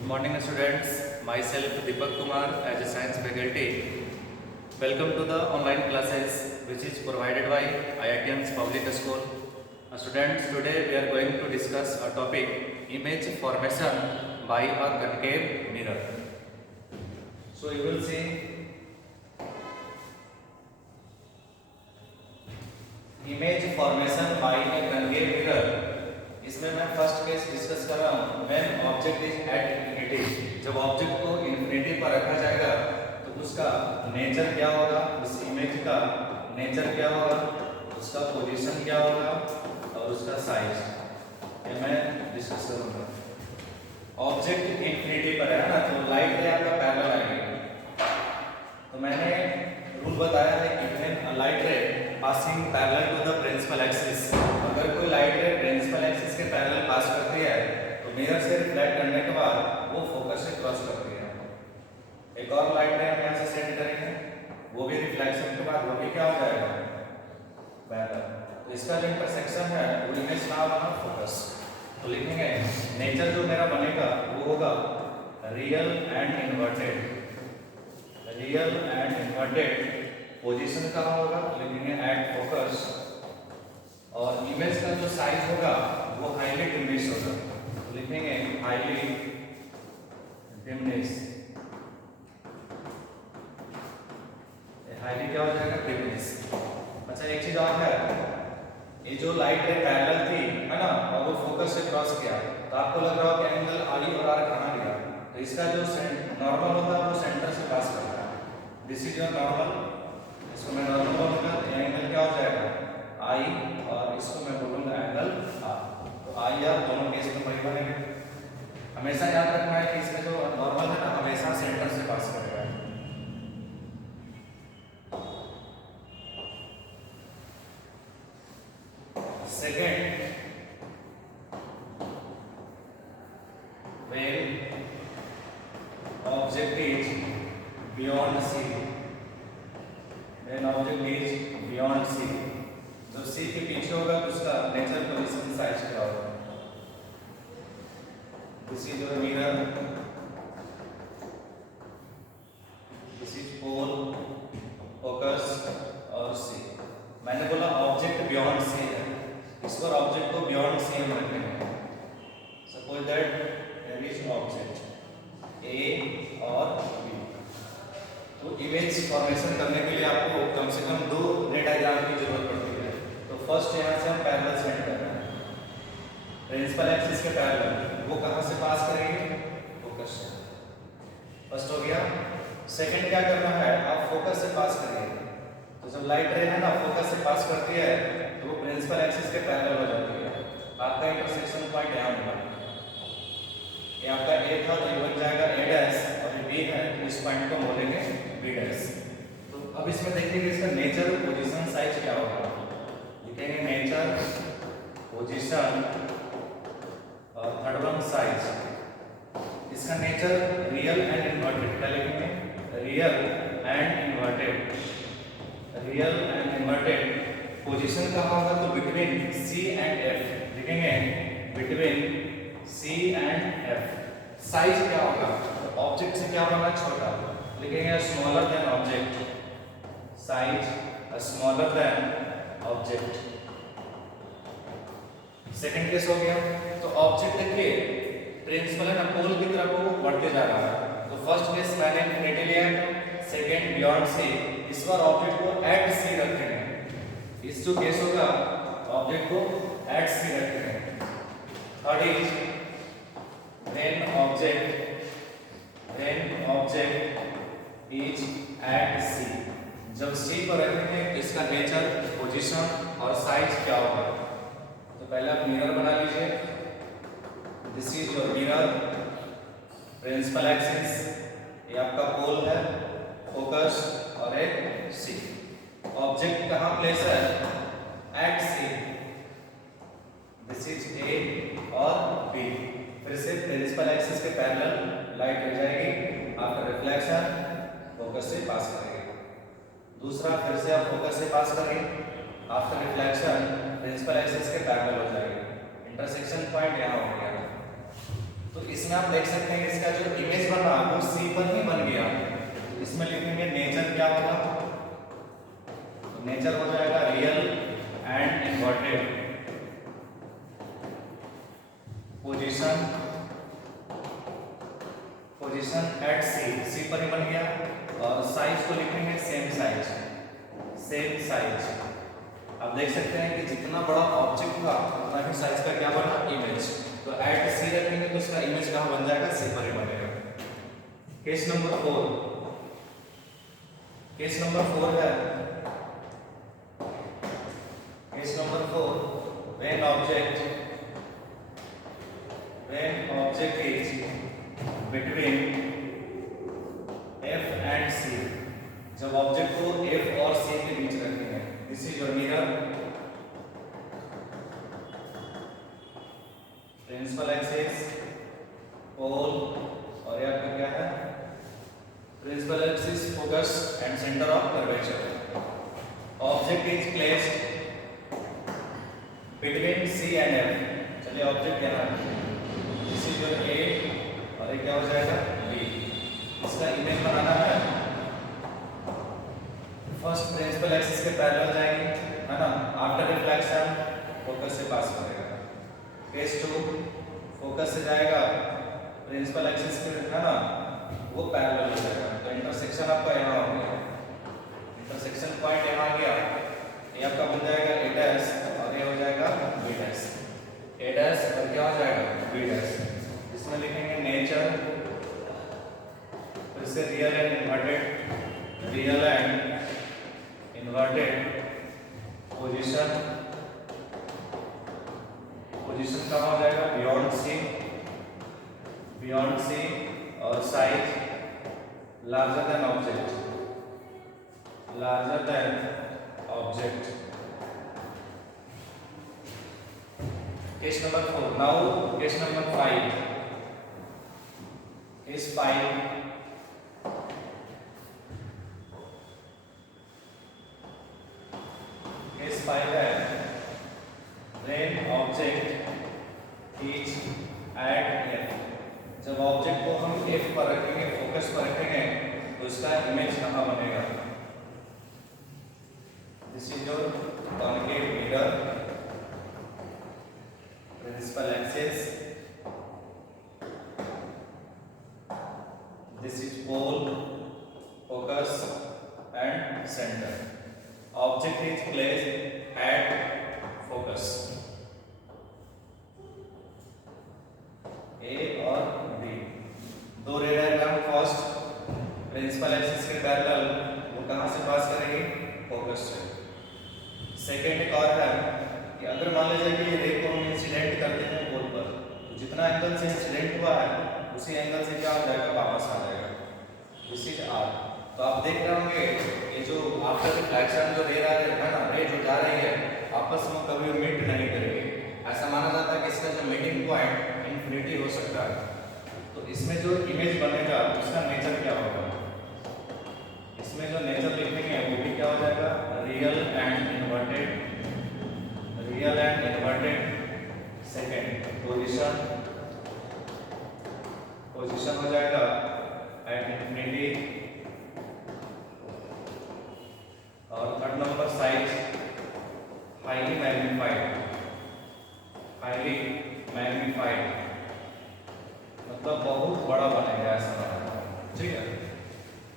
Good morning students, myself Deepak Kumar as a science faculty. Welcome to the online classes which is provided by IITians Public School. Students, today we are going to discuss a topic image formation by a concave mirror. So you will see image formation by a concave mirror. इसमें मैं first case discuss कर रहा हूँ when object is at infinity. जब object को infinity पर रखा जाएगा तो उसका नेचर क्या होगा, उस इमेज का नेचर क्या होगा, उसका पोजीशन क्या होगा और उसका साइज, ये मैं डिस्कस करूँगा। ऑब्जेक्ट इन्फिनिटी पर है ना, तो लाइट रे आपका पैरेलल आएगी। तो मैंने रूल बताया है कि when light ray passing parallel to the principal axis, अगर कोई लाइट रे प्रिंसिपल एक्सिस के पैरेलल पास करती है तो मिरर से रिफ्लेक्ट करने के बाद वो फोकस से क्रॉस करती है। एक और लाइट रे हम यहाँ से सेंड करेंगे, वो भी रिफ्लेक्शन के बाद वो भी क्या हो जाएगा, पैरेलल। तो इसका जो इंटरसेक्शन है वो इमेज ना होगा फोकस। तो लिखेंगे नेचर जो मेरा बनेगा वो होगा real and inverted. Real and inverted position कहाँ होगा, लिखेंगे एट फोकस। और इमेज का जो साइज होगा वो हाईली डिमिनिश होगा, तो लिखेंगे हाईली डिमिनिश। हाईली क्या हो जाएगा, डिमिनिश। अच्छा एक चीज और है, ये जो लाइट रे पैरेलल थी है ना और वो फोकस से क्रॉस किया, तो आपको लग रहा हो कि एंगल आई और आर कहाँ लिया, तो इसका जो नॉर्मल होता है वो सेंटर से पास करता है। दिस इज योर नॉर्मल, इसको मैं नॉर्मल बोलूंगा, ये एंगल क्या हो जाएगा आई, और इसको मैं बोलूंगा एंगल आर। तो आई आर दोनों केस में वही बनेंगे। हमेशा याद रखना है कि इसमें जो नॉर्मल है ना हमेशा सेंटर से पास करेगा। Second, when object is beyond C, when object is beyond C, जो सी के पीछे होगा तो उसका नेचर पोजीशन साइज क्या होगा। This is your mirror, this is pole, focus और सी। मैंने बोला ऑब्जेक्ट बियॉन्ड सी है, इस पर ऑब्जेक्ट को बियॉन्ड सी हम रखेंगे। Suppose that there is object A और बी। तो इमेज फॉर्मेशन करने के लिए आपको कम से कम दो रे डायग्राम की जरूरत पड़ती है। तो फर्स्ट यहाँ से हम पैरेलल सेंड कर रहे हैं, प्रिंसिपल एक्सिस के पैरेलल, वो कहाँ से पास करेंगे, फोकस से। फर्स्ट हो गया। सेकंड क्या करना है, आप फोकस से पास करिए। तो जब लाइट रे है ना फोकस से पास करती है तो वो प्रिंसिपल एक्सिस के पैरेलल हो जाती है। आपका इंटरसेक्शन पॉइंट यहाँ होगा, ये आपका ए था तो ये बन जाएगा ए डैश, और ये बी है तो इस पॉइंट को बोलेंगे बी डैश। तो अब इसमें देखिए इसका नेचर पोजीशन साइज क्या होगा, लिखेंगे नेचर पोजीशन और थर्ड वन साइज। इसका नेचर रियल एंड इन्वर्टेड, क्या लिखेंगे, real and inverted. Real and inverted position कहाँ होगा, तो बिटवीन सी एंड एफ, लिखेंगे between C and F. Size क्या होगा, तो ऑब्जेक्ट से क्या होगा, छोटा, लिखेंगे smaller than object. Size smaller than object. Second case हो गया। तो ऑब्जेक्ट देखिए प्रिंसिपल है ना पोल की तरफ वो बढ़ते जा रहा है, तो फर्स्ट केस मैंने इन्फिनिटी लिया है, सेकंड बियॉन्ड सी। इस बार ऑब्जेक्ट को एट सी रखेंगे। इस जो केस होगा ऑब्जेक्ट को एट सी रखेंगे। Third is when object is at C, जब सी पर रखेंगे तो इसका नेचर पोजीशन और साइज क्या होगा। तो पहले आप मिरर बना लीजिए, this is your mirror, principal axis, ये आपका पोल है, फोकस और एक सी। ऑब्जेक्ट कहाँ प्लेस है, at C, this is A और बी। फिर से प्रिंसिपल एक्सिस के पैरेलल लाइट हो जाएगी, आफ्टर रिफ्लेक्शन फोकस से पास करेगी। दूसरा फिर से आप फोकस से पास करेंगे, आफ्टर रिफ्लेक्शन प्रिंसिपल एक्सिस के पैरेलल हो जाएगी। इंटरसेक्शन पॉइंट यहाँ हो गया। तो इसमें इसमें आप देख सकते हैं इसका जो इमेज बना वो सी पर ही बन गया। इसमें लिखेंगे नेचर क्या होगा, तो नेचर हो जाएगा real and inverted. Position at C पर ही बन गया। और साइज को लिखेंगे सेम साइज। आप देख सकते हैं कि जितना बड़ा ऑब्जेक्ट होगा उतना ही साइज का क्या बना, इमेज। तो एट सी रखेंगे तो इसका इमेज कहाँ बन जाएगा, सी पर ही बनेगा। केस नंबर 4 है। Case number 4 when object is between F and C, जब ऑब्जेक्ट को F और C के बीच रखेंगे। This is your mirror, principal axis, pole, और ये आपका क्या है, principal axis, focus and centre of curvature. Object is placed between C and F। चलिए ऑब्जेक्ट यहाँ दिस इज योर A और ये क्या हो जाएगा, B। इसका इमेज बनाना है। फर्स्ट प्रिंसिपल एक्सिस के पैरेलल जाएंगे, है ना। आफ्टर रिफ्लेक्शन फोकस से पास करेगा। केस 2 फोकस से जाएगा प्रिंसिपल एक्सिस के, है ना, वो पैरेलल हो जाएगा। तो इंटरसेक्शन आपका यहाँ हो गया, इंटरसेक्शन पॉइंट यहाँ आ गया। ये आपका बन जाएगा A डैश और ये हो जाएगा B डैश। A डैश और क्या हो जाएगा, B डैश। इसमें लिखेंगे नेचर, फिर से रियल एंड इन्वर्टेड, पोजीशन कहाँ हो जाएगा, बियॉन्ड सी, और size larger than object. Case number 4। Now case number 5 is 5 है when object is at F। जब ऑब्जेक्ट को हम F पर रखेंगे, फोकस पर रखेंगे, तो इसका इमेज कहाँ बनेगा। This is your concave mirror, principal axis, this is pole, focus and center. Object is placed at focus, A और B। दो ray diagram, first principal axis के पैरेलल, वो कहाँ से पास करेंगे, फोकस से। सेकेंड एक और है कि अगर मान लीजिए कि रे को हम इंसिडेंट करते हैं पोल पर, तो जितना एंगल से इंसिडेंट हुआ है उसी एंगल से क्या हो जाएगा, वापस आ जाएगा। This is R। तो आप देख रहे होंगे ये जो आफ्टर रिफ्लेक्शन जो रे है ना, रे जो जा रही है आपस में कभी मीट नहीं करेगी। ऐसा माना जाता है कि इसका जो मीटिंग पॉइंट इन्फिनिटी हो सकता है। तो इसमें जो इमेज बनेगा उसका नेचर क्या होगा, इसमें जो नेचर लिखेंगे वो भी क्या हो जाएगा, real and inverted. Second position हो जाएगा एट इन्फिनिटी। और third number size highly magnified, मतलब बहुत बड़ा बनेगा, ऐसा बनेगा, ठीक है।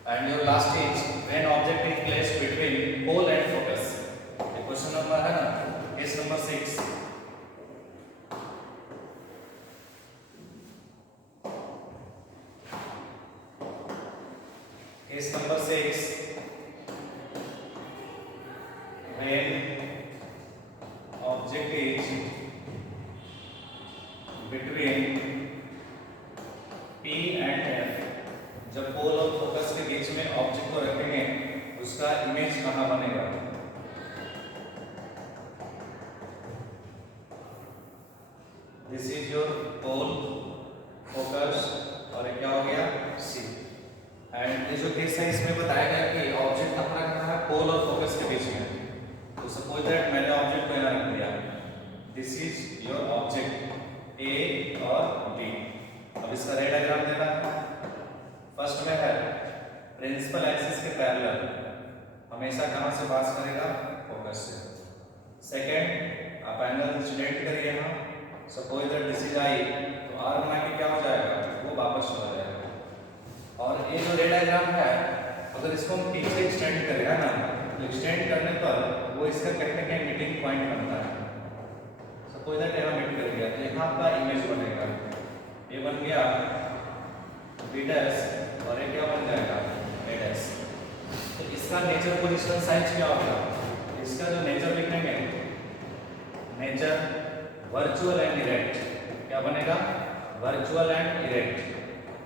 And your last is when object is placed between pole and focus. ये क्वेश्चन नंबर है ना, case number 6। Case number 6 when object is between P and F। जब पोल और फोकस के बीच में ऑब्जेक्ट को रखेंगे उसका इमेज कहाँ बनेगा। This is your pole, focus, और क्या हो गया, C। एंड ये जो केस है इसमें बताया गया कि ऑब्जेक्ट अपना कहाँ है, पोल और फोकस के बीच में। तो सपोज दैट मैंने ऑब्जेक्ट को यहाँ रख दिया, this is your object A और B। अब इसका रे डायग्राम देना है। फर्स्ट में है प्रिंसिपल एक्सिस के पैरेलल हमेशा कहाँ से पास करेगा, फोकस से। सेकेंड आप एंगल इंसिडेंट करिए यहाँ, suppose that this is I, तो आर बना के क्या हो जाएगा, वो वापस चला जाएगा। और ये जो रे डायग्राम है अगर इसको हम पीछे एक्सटेंड करें है ना, तो एक्सटेंड करने पर वो इसका कहते हैं मीटिंग पॉइंट बनता है। सपोज दैट यहाँ मीट कर गया तो यहाँ का इमेज बनेगा, ये बन गया बी डैश और ये क्या बन जाएगा ए डैश। तो इसका नेचर पोजिशनल साइंस क्या होगा, इसका जो नेचर लिखेंगे नेचर वर्चुअल एंड इरेक्ट, क्या बनेगा वर्चुअल एंड इरेक्ट,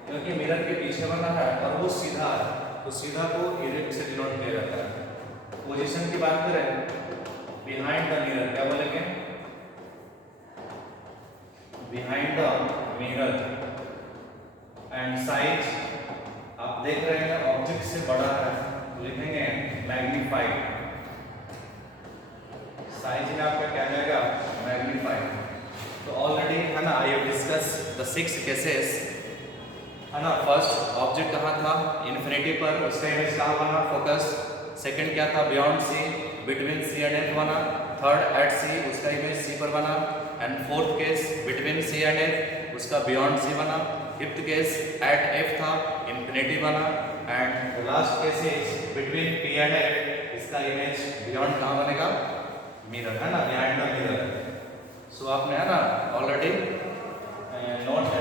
क्योंकि मिरर के पीछे बना है और वो सीधा है तो सीधा को इरेक्ट से डिनोट किया जाता है। पोजीशन की बात करें बिहाइंड द मिरर, क्या बोलेंगे behind the mirror. And size आप देख रहे हैं ऑब्जेक्ट से बड़ा है तो लिखेंगे मैग्नीफाइड, साइज में आपका क्या जाएगा मैग्नीफाइड। तो ऑलरेडी है ना I have discuss the 6 cases है ना। फर्स्ट ऑब्जेक्ट कहाँ था इन्फिनिटी पर, उसका इमेज कहाँ बना फोकस। सेकंड क्या था beyond C, between C and F बना। थर्ड एट सी, उसका इमेज सी पर बना। And fourth case between C and F, उसका बियॉन्ड सी बना। फिफ्थ केस एट एफ था, इन्फिनिटी बना। And last case is between P and F, इसका image beyond कहाँ बनेगा मिरर है ना, बिहाइंड द मिरर। सो आपने है ना ऑलरेडी नोट